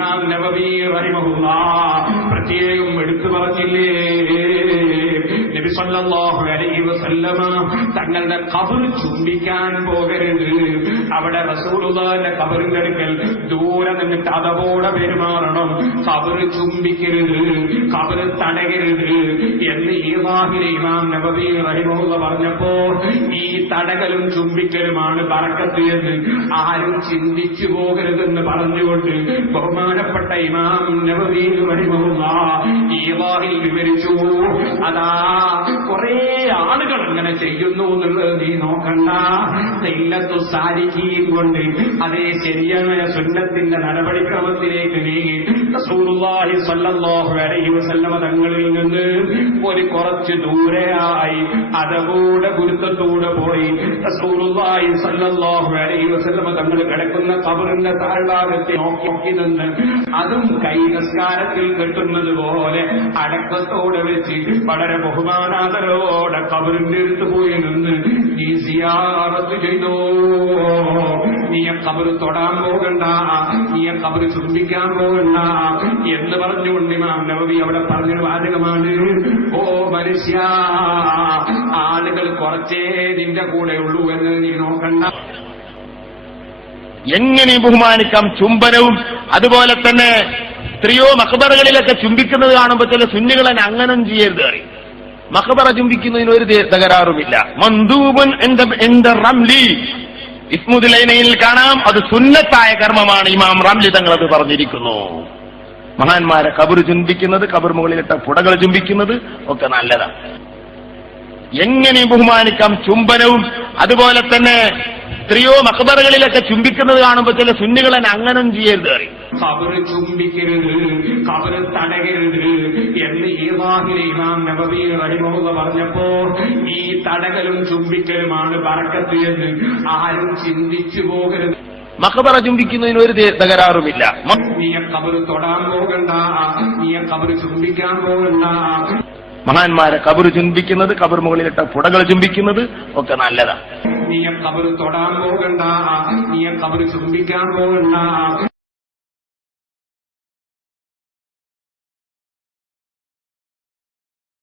ഇമാം നബവി റഹിമഹുല്ലാഹ് പ്രത്യേകം എടുത്തു പറഞ്ഞില്ലേ, നബി സല്ലല്ലാഹു അലൈഹി വസല്ലമ തങ്ങളുടെ ഖബർ ചുംബിക്കാൻ പോകരുത്. അവിടെ റസൂലുള്ളാഹിന്റെ ഖബറിന്റെ അടുക്കൽ ദൂരെ നിന്നിട്ട് അതവോടെ പെരുമാറണം. ഖബർ ചുംബിക്കരുത്, ഖബർ തടയരുത് എന്ന് ഈവാഹിലെ ഇമാം നബവി റഹിമഹുല്ലാഹ് പറഞ്ഞപ്പോ ഈ തടകലും ചുംബിക്കലുമാണ് ബറക്കത്ത് എന്ന് ആരും ചിന്തിച്ചു പോകരുതെന്ന് പറഞ്ഞുകൊണ്ട് ബഹുമാനപ്പെട്ട ഇമാം നബവി റഹിമഹുല്ലാഹ് ഈവാഹിൽ വിവരിച്ചു. അതാ കുറെ ആളുകൾ അങ്ങനെ ചെയ്യുന്നു എന്നുള്ളത് നീ നോക്കണ്ട. ഇല്ലത്തു സാലിഹീൻ കൊണ്ട് അതേ ശരിയായ സുന്നത്തിന്റെ നടപടിക്രമത്തിലേക്ക് നീങ്ങി റസൂലുള്ളാഹി സ്വല്ലല്ലാഹു അലൈഹി വസല്ലമ തങ്ങളിൽ നിന്ന് ഒരു കുറച്ച് ദൂരെയായി അതവൂടെ ഗുരുത്വത്തോടെ പോയി റസൂലുള്ളാഹി സ്വല്ലല്ലാഹു അലൈഹി വസല്ലമ തങ്ങൾ കിടക്കുന്ന ഖബറിന്റെ താഴ്ഭാഗത്തെ നോക്കി നിന്ന് അതും കൈ നിസ്കാരത്തിൽ കെട്ടുന്നത് പോലെ അടക്കത്തോടെ വെച്ച് വളരെ ബഹുമാനാദരോടെ ഖബറിന്റെ അടുത്ത് പോയി നിന്ന് നീ സിയാറത്ത് ചെയ്തോ, നീ ഖബർ തൊടാൻ പോകണ്ട, നീ ഖബർ ചുംബിക്കാൻ പോകണ്ട എന്ന് പറഞ്ഞുകൊണ്ട് ഇമാം നബവി അവിടെ പറഞ്ഞൊരു വാചകമാണ്, ഓ മനുഷ്യ, ആളുകൾ കുറച്ചേ നിന്റെ കൂടെ ഉള്ളൂ എന്ന് നീ നോക്കണ്ട. എങ്ങനെ ബഹുമാനിക്കാം ചുംബനവും. അതുപോലെ തന്നെ എത്രയോ മഖബറകളിലൊക്കെ ചുംബിക്കുന്നത് കാണുമ്പോൾ ചില സുന്നികളെ അങ്ങനെ ചെയ്യരുത് അറിയും. മഖബറ ചുംബിക്കുന്നതിന് ഒരു തകരാറുമില്ല. മന്ദൂബൻ റംലി ഇസ്മുദ്ദീനയിൽ കാണാം, അത് സുന്നത്തായ കർമ്മമാണ്. ഇമാം റംലി തങ്ങൾ അത് പറഞ്ഞിരിക്കുന്നു. മഹാന്മാരെ ഖബർ ചുംബിക്കുന്നത്, ഖബർ മുകളിലിട്ട പുടകൾ ചുംബിക്കുന്നത് ഒക്കെ നല്ലതാണ്. എങ്ങനെ ബഹുമാനിക്കാം ചുംബനവും. അതുപോലെ തന്നെ എത്രയോ മഖബറകളിലൊക്കെ ചുംബിക്കുന്നത് കാണുമ്പോൾ ചില സുന്നികളെ അങ്ങനെ ചെയ്യരുത് അറിയും. ഖബർ ചുംബിക്കരുത്, ഖബർ തടകരുത് എന്ന് ഈവാഹിലെ ഇമാം നബവി റഹിമഹുല്ലാഹ് പറഞ്ഞപ്പോ ഈ തടകലും ചുംബിക്കലുമാണ് ബറക്കത്ത് എന്ന് ആരും ചിന്തിച്ചു പോകരുത്. മഖബറ ചുംബിക്കുന്നതിന് ഒരു തകരാറുമില്ല. നീ ഖബർ തൊടാൻ പോകണ്ട, നീ ഖബർ ചുംബിക്കാൻ പോകണ്ട. മഹാന്മാരെ ഖബർ ചുംബിക്കുന്നത്, ഖബർ മുകളിലിട്ട പുടകൾ ചുംബിക്കുന്നത് ഒക്കെ നല്ലതാണ്. നീ ഖബർ തൊടാൻ പോകണ്ട, നീ ഖബർ ചുംബിക്കാൻ പോകണ്ട.